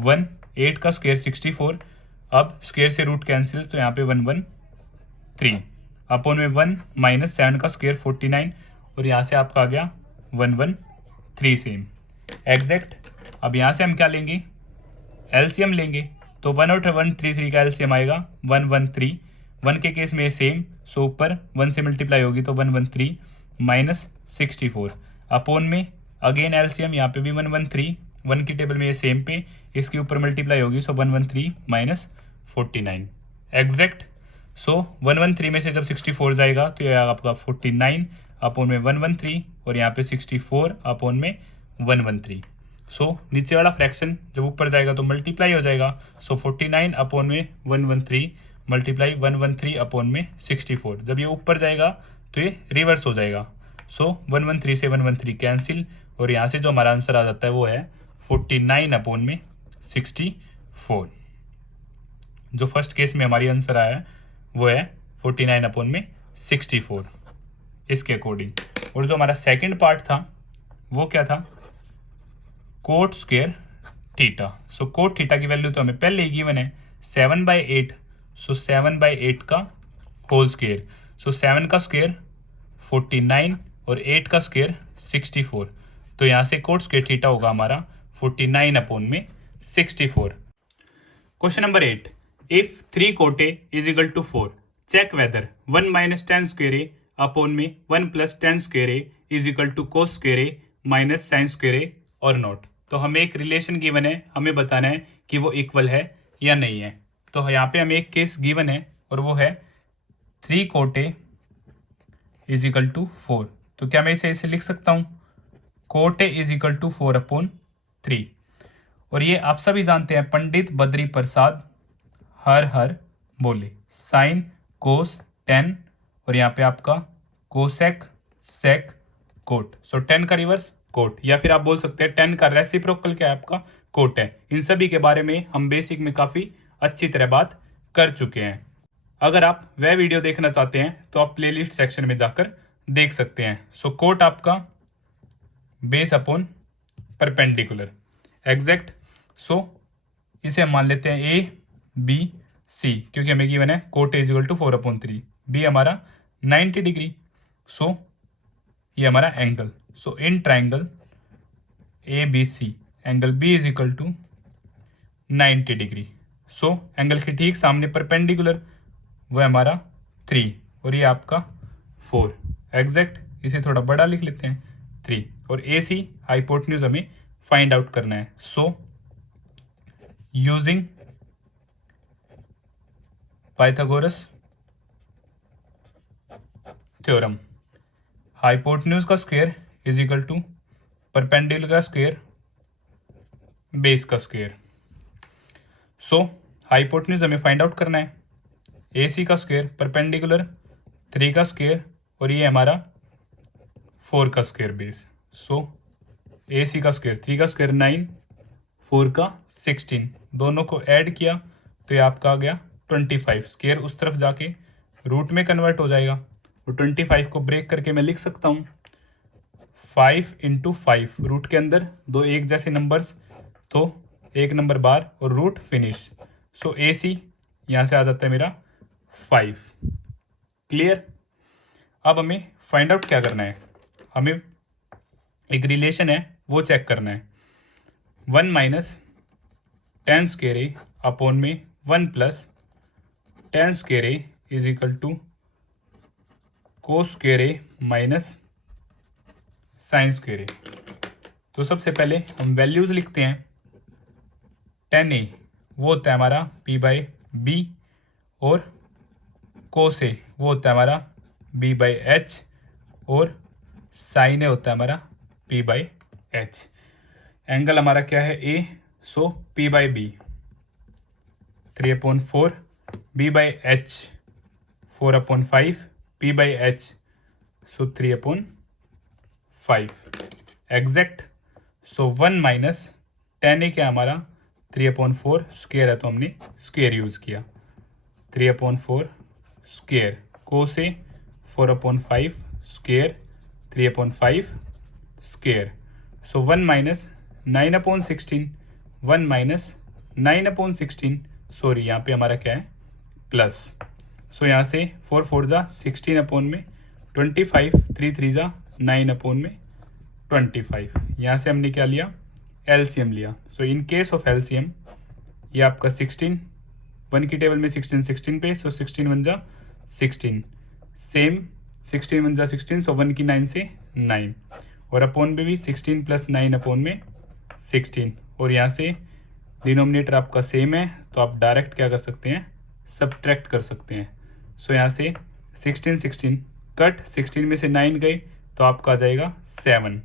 1, 8 का स्क्वायर 64, अब स्क्वायर से रूट कैंसिल तो यहाँ पे 113 अपॉन में 1 माइनस 7 का स्क्वायर 49 और यहाँ से आपका आ गया 113 सेम एग्जैक्ट। अब यहाँ से हम क्या लेंगे एलसीएम लेंगे, तो 1 और 133 का एलसीएम आएगा 113। 1 के केस में सेम, सो ऊपर 1 से मल्टीप्लाई होगी तो 113 माइनस 64 अपॉन में अगेन एलसीएम यहाँ पे भी 113, 1 की टेबल में ये सेम पे इसके ऊपर मल्टीप्लाई होगी, सो 113 माइनस 49 एग्जैक्ट। सो 113 में से जब 64 जाएगा तो ये आपका 49 अपॉन में 113 और यहाँ पे 64 अपॉन में 113। सो नीचे वाला फ्रैक्शन जब ऊपर जाएगा तो मल्टीप्लाई हो जाएगा, सो 49 अपॉन में 113 मल्टीप्लाई 113 अपॉन में 64। जब ये ऊपर जाएगा तो ये रिवर्स हो जाएगा, सो 113 से 113 कैंसिल और यहाँ से जो हमारा आंसर आ जाता है वो है 49 अपॉन में 64। जो फर्स्ट केस में हमारी आंसर आया है वो है 49 अपॉन में 64 इसके अकॉर्डिंग। और जो हमारा सेकंड पार्ट था वो क्या था coat square theta. So cot theta की वैल्यू तो हमें पहले ही गिवन है 7/8, सो 7/8 का होल स्क्वायर, सो 7 का स्क्वायर 49 और 8 का स्क्वायर 64। तो यहाँ से कोट स्क्वायर थीटा होगा हमारा 49 अपॉन में 64। Question number 8, if 3 cot A is equal to 4, check whether 1 minus tan square A upon में 1 plus tan square A is equal to cos square A minus sine square A और not. तो हमें एक relation given है, हमें बताना है कि वो इक्वल है या नहीं है। तो यहाँ पे हमें एक केस गिवन है और वो है 3 cot A is equal to 4। तो क्या मैं इसे लिख सकता हूँ, cot A is equal to 4 upon 3। और ये आप सभी जानते हैं, पंडित बद्री प्रसाद हर हर बोले, साइन कोस टेन और यहाँ पे आपका कोसेक सेक कोट। सो 10 का रिवर्स कोट, या फिर आप बोल सकते हैं 10 का रेसिप्रोकल क्या है आपका कोट है। इन सभी के बारे में हम बेसिक में काफ़ी अच्छी तरह बात कर चुके हैं। अगर आप वह वीडियो देखना चाहते हैं तो आप प्लेलिस्ट सेक्शन में जाकर देख सकते हैं। सो कोट आपका बेस अपॉन परपेंडिकुलर एग्जैक्ट। सो इसे हम मान लेते हैं ए बी सी, क्योंकि हमें गिवन है cot A is equal to 4 upon 3। B हमारा 90 डिग्री। सो ये हमारा angle. So in triangle A B C angle B is equal to 90 degree. So angle के ठीक सामने परपेंडिकुलर वो है हमारा 3 और ये आपका 4 एग्जैक्ट। इसे थोड़ा बड़ा लिख लेते हैं 3। और ए सी हाइपोटेन्यूज हमें फाइंड आउट करना है। So using Pythagoras theorem, hypotenuse का square is equal to perpendicular का स्क्वायर बेस का स्क्वायर। सो हाइपोटेन्यूज हमें फाइंड आउट करना है। ए सी का स्क्वायर परपेंडिकुलर 3 का स्क्वायर और ये हमारा 4 का स्क्वायर बेस। सो ए सी का स्क्वायर 3 का स्क्वायर 9, 4 का 16, दोनों को ऐड किया तो ये आपका आ गया 25। स्क्वायर उस तरफ जाके रूट में कन्वर्ट हो जाएगा और 25 को ब्रेक करके मैं लिख सकता हूँ 5 इंटू 5। रूट के अंदर दो एक जैसे नंबर्स, तो एक नंबर बार और रूट फिनिश। सो ए सी यहाँ से आ जाता है मेरा 5। क्लियर। अब हमें फाइंड आउट क्या करना है, हमें एक रिलेशन है वो चेक करना है। 1 minus tan square A upon में 1 plus tan square A is equal to cos square A minus sine square A. तो सबसे पहले हम वैल्यूज लिखते हैं। टेन ए वो होता है हमारा पी बाई बी और कोस ए वो होता है हमारा बी बाई एच और साइन ए होता है हमारा पी बाई एच। एंगल हमारा क्या है A, so P by B 3/4, B by H 4/5, P by H so 3/5 exact. So 1 minus tan A क्या हमारा 3/4 स्क्वेयर है, तो हमने स्क्वेयर यूज किया 3/4 स्क्वेयर, कोस ए 4/5 स्क्वेयर 3/5 स्क्वेयर। सो 1 माइनस 9/16, 1 माइनस 9/16, सॉरी यहाँ पे हमारा क्या है प्लस। सो यहाँ से 4 4 जा 16 अपॉन में 25, 3 3 जा 9 अपॉन में 25। यहाँ से हमने क्या लिया एलसीएम लिया। सो इन केस ऑफ एलसीएम ये आपका 16, 1 की टेबल में 16 16 पे, सो 16 1 जा 16, सेम 16 1 जा 16, सो 1 की 9 से 9 और अपॉन में भी 16 प्लस 9 अपॉन में 16 और यहाँ से डिनोमिनेटर आपका सेम है तो आप डायरेक्ट क्या कर सकते हैं सब्ट्रैक्ट कर सकते हैं। सो यहाँ से 16 16 कट, 16 में से 9 गए तो आपका आ जाएगा 7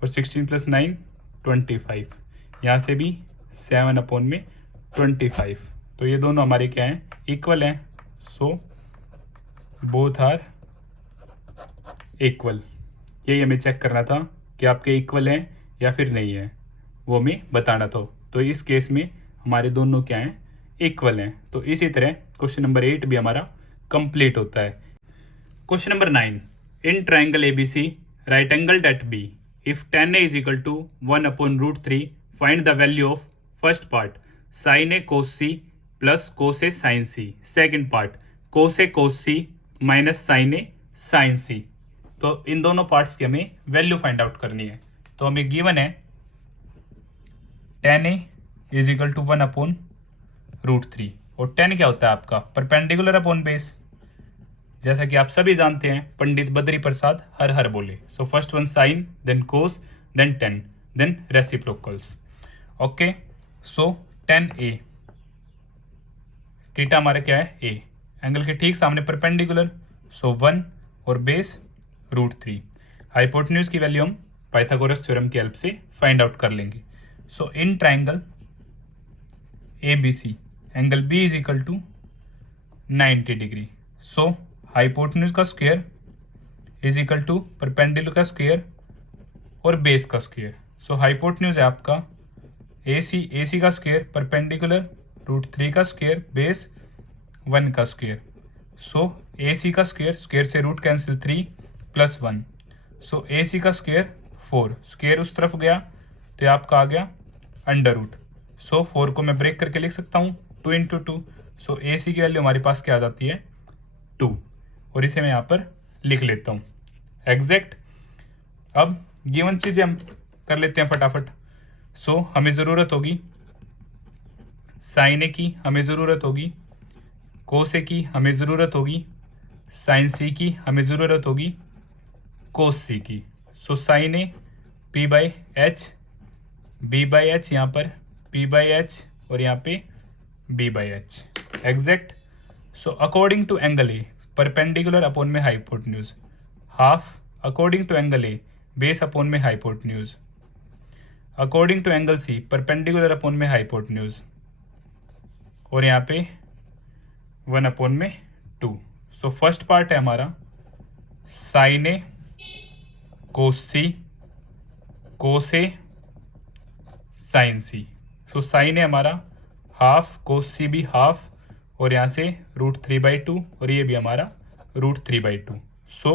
और 16 प्लस 9 25, यहाँ से भी 7 अपॉन में 25। तो ये दोनों हमारे क्या हैं इक्वल हैं। So both are equal. यही हमें चेक करना था कि आपके इक्वल हैं या फिर नहीं है, वो हमें बताना था। तो इस केस में हमारे दोनों क्या हैं इक्वल हैं। तो इसी तरह क्वेश्चन नंबर 8 भी हमारा कंप्लीट होता है। Question number 9, in triangle ABC right angled at B if tan a is equal to 1/√3 find the value of first part sin a cos c plus cos a sin c, second part cos a cos c minus sin a sin c। तो इन दोनों parts की हमें value find out करनी है। तो हमें given है tan a is equal to 1/√3 और tan क्या होता है आपका परपेंडिकुलर अपॉन बेस, जैसा कि आप सभी जानते हैं पंडित बद्री प्रसाद हर हर बोले। So first one sine, then cos, then tan, then reciprocals. Okay, so tan a, theta हमारा क्या है a, एंगल के ठीक सामने परपेंडिकुलर, सो 1 और बेस √3। हाइपोटेन्यूज की वैल्यू हम पाइथागोरस थ्योरम की हेल्प से फाइंड आउट कर लेंगे। So in triangle ABC angle B is equal to 90 degree. So hypotenuse का square is equal to perpendicular का स्क्वायर और बेस का स्क्वायर। सो हाइपोटेन्यूज है आपका AC का स्क्वायर परपेंडिकुलर √3 का स्क्वायर बेस 1 का स्क्वायर। सो AC का स्क्वायर, स्क्वायर से रूट कैंसिल 3 + 1। सो AC का स्क्वायर 4, स्क्वायर उस तरफ गया तो ये आपका आ गया √। सो 4 को मैं ब्रेक करके लिख सकता हूँ 2 × 2। सो AC की वैल्यू हमारे पास क्या आ जाती है 2, और इसे मैं यहाँ पर लिख लेता हूँ एग्जैक्ट। अब गिवन चीज़ें हम कर लेते हैं फटाफट। सो हमें ज़रूरत होगी साइन ए की, हमें ज़रूरत होगी कोस ए की, हमें ज़रूरत होगी साइन सी की, हमें ज़रूरत होगी कोस सी की। सो साइन ए P/H, B/H, यहाँ पर P/H और यहाँ पे B/H exact. So according to angle A perpendicular upon में hypotenuse, half according to angle A base upon में hypotenuse, according to angle C perpendicular upon में हाइपोटेन्यूज, और यहाँ पे 1/2। सो फर्स्ट पार्ट है हमारा sine A cos C, cos A sine C. So sine A हमारा half, कोस सी भी half, और यहाँ से √3/2 और ये भी हमारा √3/2। सो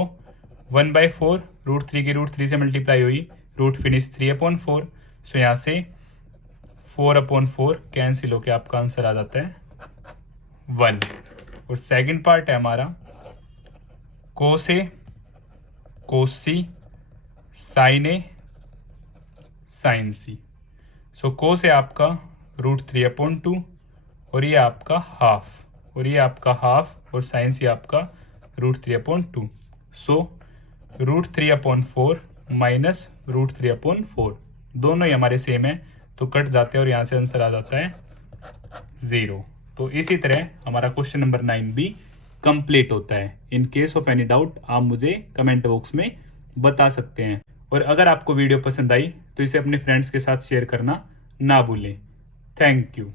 1/4 √3 की √3 से मल्टीप्लाई हुई, रूट फिनिश 3/4। सो यहाँ से 4/4 कैंसिल होके आपका आंसर आ जाता है 1। और सेकंड पार्ट है हमारा कोस ए कोस सी साइन ए साइन सी। सो कोस है आपका √3/2 और ये आपका हाफ, और ये आपका हाफ, और साइन सी आपका √3/2। सो √3/4 माइनस √3/4 दोनों ही हमारे सेम है तो कट जाते हैं और यहाँ से आंसर आ जाता है 0। तो इसी तरह हमारा क्वेश्चन नंबर 9 भी कंप्लीट होता है। In case of any doubt आप मुझे कमेंट बॉक्स में बता सकते हैं, और अगर आपको वीडियो पसंद आई तो इसे अपने फ्रेंड्स के साथ शेयर करना ना भूलें। Thank you.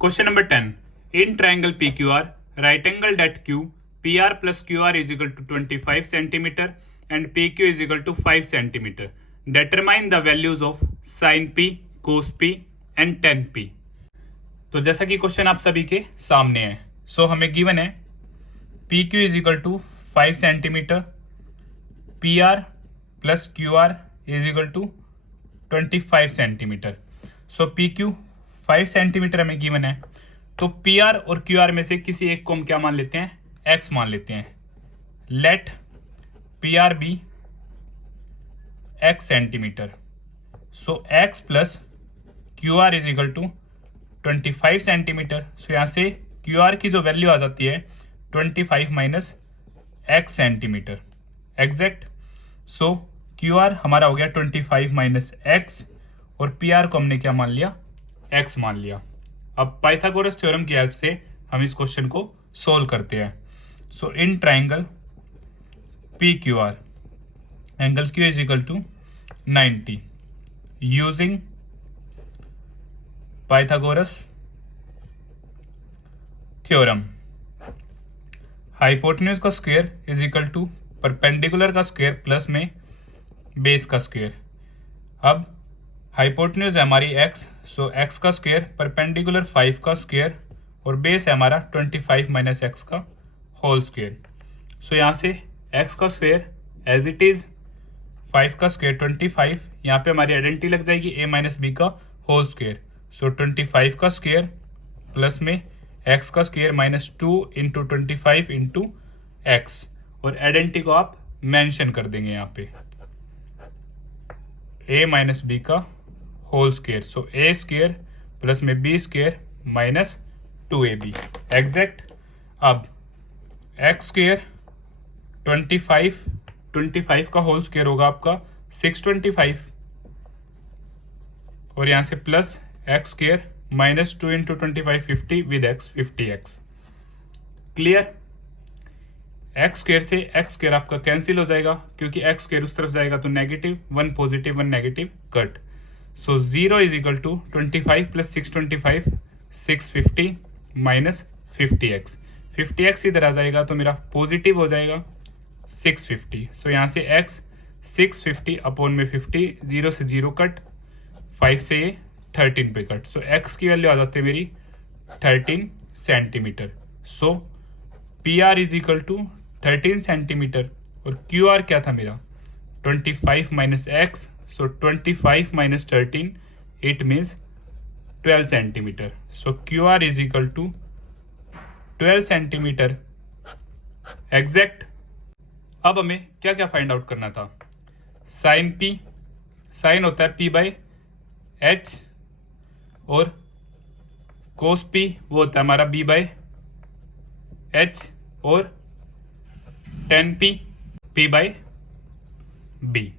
Question number 10, in triangle PQR right angle at Q PR + QR is equal to 25 centimetre and PQ is equal to 5 centimetre. Determine the values of sine P, cos P and tan P। तो जैसा कि question आप सभी के सामने है, सो हमें given है PQ is equal to 5 centimetre, PR + QR is equal to 25 centimetre. So PQ 5 centimetre हमें गिवन है, तो PR और QR में से किसी एक को हम क्या मान लेते हैं X मान लेते हैं। Let PR be X centimetre. So X + QR is equal to 25 centimetre. So यहाँ से QR की जो वैल्यू आ जाती है 25 - X सेंटीमीटर एग्जैक्ट। सो QR हमारा हो गया 25 - X, और PR को हमने क्या मान लिया X मान लिया। अब पाइथागोरस थ्योरम की हेल्प से हम इस क्वेश्चन को सोल्व करते हैं। So in triangle PQR angle Q is equal to 90 using Pythagoras theorem. Hypotenuse का square is equal to perpendicular का स्क्वायर प्लस में बेस का स्क्वायर। अब हाइपोटेन्यूज है हमारी x, सो x का स्क्वायर परपेंडिकुलर 5 का स्क्वायर और बेस है हमारा 25 - x का होल स्क्वायर। सो यहाँ से x का स्क्वायर एज इट इज 5 का स्क्वायर 25, यहाँ पे हमारी आइडेंटिटी लग जाएगी a - b का होल स्क्वायर। सो 25 का स्क्वायर प्लस में x का स्क्वायर -2 × 25 × x, और आइडेंटिटी को आप मेंशन कर देंगे यहाँ पे a माइनस बी का whole square, so A square plus में B square minus 2ab exact. अब एक्स स्क्वेयर 25 का होल स्क्वेयर होगा आपका 625 और यहाँ से plus X square minus 2 into 25 50 with X 50x। Clear? X square से एक्स स्क्वेयर आपका कैंसिल हो जाएगा क्योंकि एक्स स्क्वेयर उस तरफ जाएगा तो negative, 1 positive 1 negative cut. So 0 is equal to 25 plus 625 650 minus 50x। 50x इधर आ जाएगा तो मेरा पॉजिटिव हो जाएगा 650। सो यहाँ से x 650 अपॉन में 50, 0 से 0 कट, 5 से ये 13 पे कट। सो x की वैल्यू आ जाती है मेरी 13 centimetre. So P R is equal to 13 centimetre और क्यू आर क्या था मेरा 25 minus X, so 25 minus 13 it means 12 centimetre. So Q R is equal to 12 centimetre exact. अब हमें क्या क्या फाइंड आउट करना था? साइन पी, साइन होता है पी बाई एच और कोस पी वो होता है हमारा बी बाई एच और टेन पी बाई बी।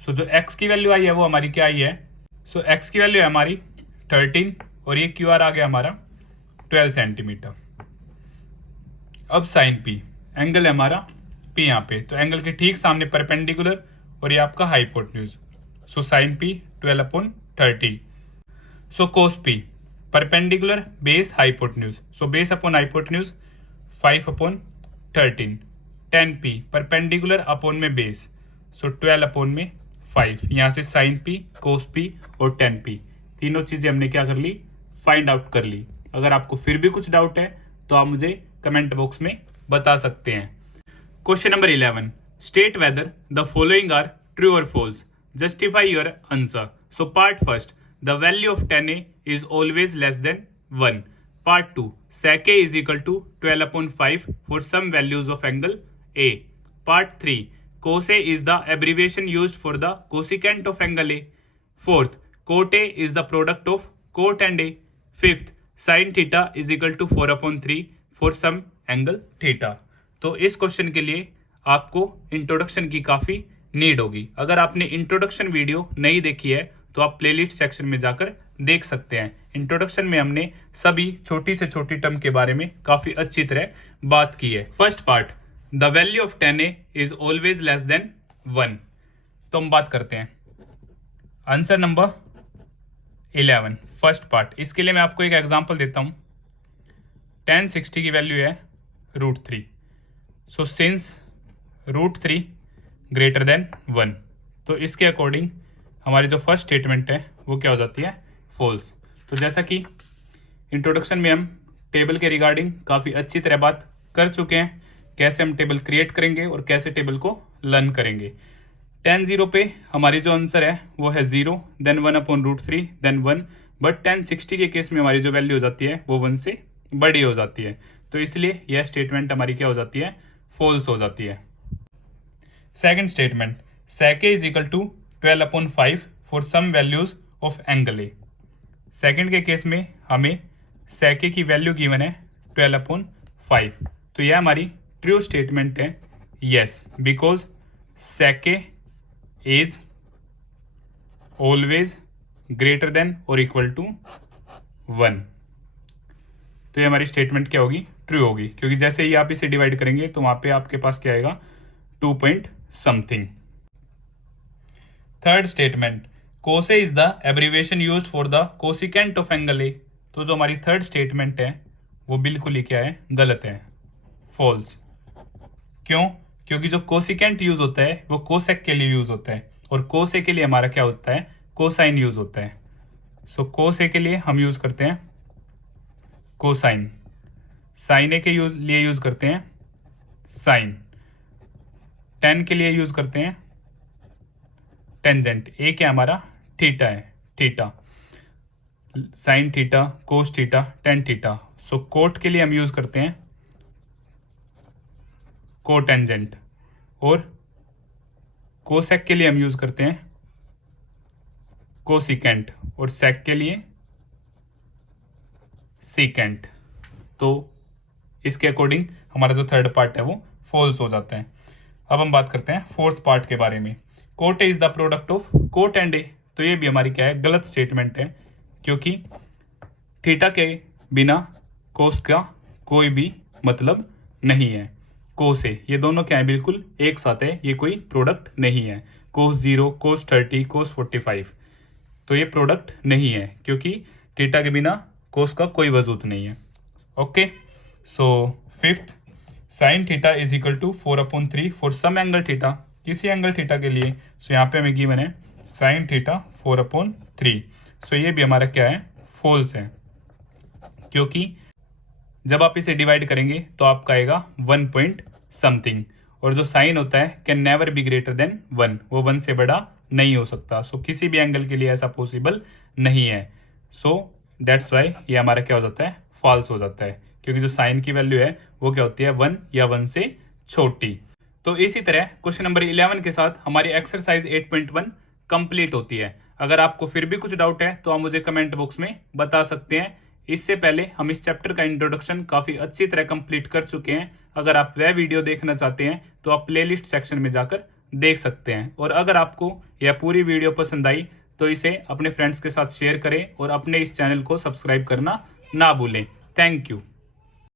सो जो x की वैल्यू आई है वो हमारी क्या आई है? सो x की वैल्यू है हमारी 13 और ये क्यू आर आ गया हमारा 12 सेंटीमीटर। अब साइन पी, एंगल है हमारा p यहाँ पे, तो एंगल के ठीक सामने परपेंडिकुलर और ये आपका hypotenuse. So sine P 12 upon 30। So cos P perpendicular base hypotenuse, so base upon hypotenuse 5 upon 13। 10p perpendicular upon में बेस, सो 12 अपॉन में 5। यहाँ से साइन पी, कोस पी और 10p तीनों चीजें हमने क्या कर ली? फाइंड आउट कर ली। अगर आपको फिर भी कुछ डाउट है तो आप मुझे कमेंट बॉक्स में बता सकते हैं। Question number 11, state whether the following are true और false, justify your answer. So part first, the value of 10a is always less than 1। Part 2, sec A is equal to 12 upon 5 for some values of angle A. Part 3, cos A is the abbreviation used for the cosecant of angle A. Fourth, cot A is the product of cot and A. Fifth, sin theta is equal to 4 upon 3 for some angle theta. तो इस question के लिए आपको introduction की काफ़ी need होगी। अगर आपने इंट्रोडक्शन वीडियो नहीं देखी है तो आप प्लेलिस्ट सेक्शन में जाकर देख सकते हैं। इंट्रोडक्शन में हमने सभी छोटी से छोटी टर्म के बारे में काफी अच्छी तरह बात की है। First part, the value of 10a is always less than 1। तो हम बात करते हैं आंसर नंबर 11 फर्स्ट पार्ट। इसके लिए मैं आपको एक एग्जांपल देता हूं। tan 60 की वैल्यू है √3। सो सिंस √3 ग्रेटर देन 1, तो इसके अकॉर्डिंग हमारी जो फर्स्ट स्टेटमेंट है वो क्या हो जाती है? फॉल्स। तो जैसा कि इंट्रोडक्शन में हम टेबल के रिगार्डिंग काफ़ी अच्छी तरह बात कर चुके हैं, कैसे हम टेबल क्रिएट करेंगे और कैसे टेबल को लर्न करेंगे। tan 0 पे हमारी जो आंसर है वो है 0, then 1 upon √3 then 1, but tan 60 के केस में हमारी जो वैल्यू हो जाती है वो 1 से बड़ी हो जाती है, तो इसलिए यह स्टेटमेंट हमारी क्या हो जाती है? फॉल्स हो जाती है। Second statement, sec A is equal to 12 upon 5 for some values of angle A. Second के केस में हमें sec A की वैल्यू गिवन है 12 अपॉन 5, तो यह हमारी ट्रू स्टेटमेंट है। Yes, because sec A is always greater than और इक्वल टू 1। तो ये हमारी स्टेटमेंट क्या होगी? ट्रू होगी, क्योंकि जैसे ही आप इसे डिवाइड करेंगे तो वहां पे आपके पास क्या आएगा? 2 point something. Third statement, cos A is the abbreviation used for the cosecant of angle ए। तो जो हमारी थर्ड स्टेटमेंट है वो बिल्कुल ही क्या है? गलत है, फॉल्स। क्यों? क्योंकि जो कोसिकेंट यूज होता है वो कोसेक के लिए यूज होता है और कोस ए के लिए हमारा क्या होता है? कोसाइन यूज होता है। सो कोस ए के लिए हम यूज करते हैं कोसाइन, साइन ए के लिए यूज करते हैं साइन, टेन के लिए यूज करते हैं टेंजेंट। ए क्या हमारा? थीटा है, theta, sine theta, cos theta, tan theta. So cot के लिए हम यूज करते हैं कोटेंजेंट और कोसेक के लिए हम यूज करते हैं कोसिकेंट और सेक के लिए सीकेंट। तो इसके अकॉर्डिंग हमारा जो थर्ड पार्ट है वो फॉल्स हो जाता है। अब हम बात करते हैं फोर्थ पार्ट के बारे में। Cot A is the product of cot and A. तो ये भी हमारी क्या है, गलत स्टेटमेंट है, क्योंकि थीटा के बिना कोस का कोई भी मतलब नहीं है। कोस ए ये दोनों क्या है, बिल्कुल एक साथ है, ये कोई प्रोडक्ट नहीं है। कोस 0, कोस 30, कोस 45, तो ये प्रोडक्ट नहीं है, क्योंकि थीटा के बिना कोस का कोई वजूद नहीं है। Okay, so fifth, sine theta is equal to 4/3 for some angle theta. किसी एंगल थीटा के लिए, सो यहाँ पे हमें गिवन है साइन थीटा 4/3। सो ये भी हमारा क्या है, फॉल्स है, क्योंकि जब आप इसे डिवाइड करेंगे तो आपका आएगा 1 पॉइंट समथिंग, और जो साइन होता है can never be greater than 1, वो 1 से बड़ा नहीं हो सकता। सो किसी भी एंगल के लिए ऐसा पॉसिबल नहीं है। सो दैट्स वाई ये हमारा क्या हो जाता है, फॉल्स हो जाता है, क्योंकि जो साइन की वैल्यू है वो क्या होती है, 1 या 1 से छोटी। तो इसी तरह क्वेश्चन नंबर 11 के साथ हमारी एक्सरसाइज 8.1 कंप्लीट होती है। अगर आपको फिर भी कुछ डाउट है तो आप मुझे कमेंट बॉक्स में बता सकते हैं। इससे पहले हम इस चैप्टर का इंट्रोडक्शन काफी अच्छी तरह कंप्लीट कर चुके हैं। अगर आप वह वीडियो देखना चाहते हैं तो आप प्लेलिस्ट सेक्शन में जाकर देख सकते हैं। और अगर आपको यह पूरी वीडियो पसंद आई तो इसे अपने फ्रेंड्स के साथ शेयर करें और अपने इस चैनल को सब्सक्राइब करना ना भूलें। Thank you.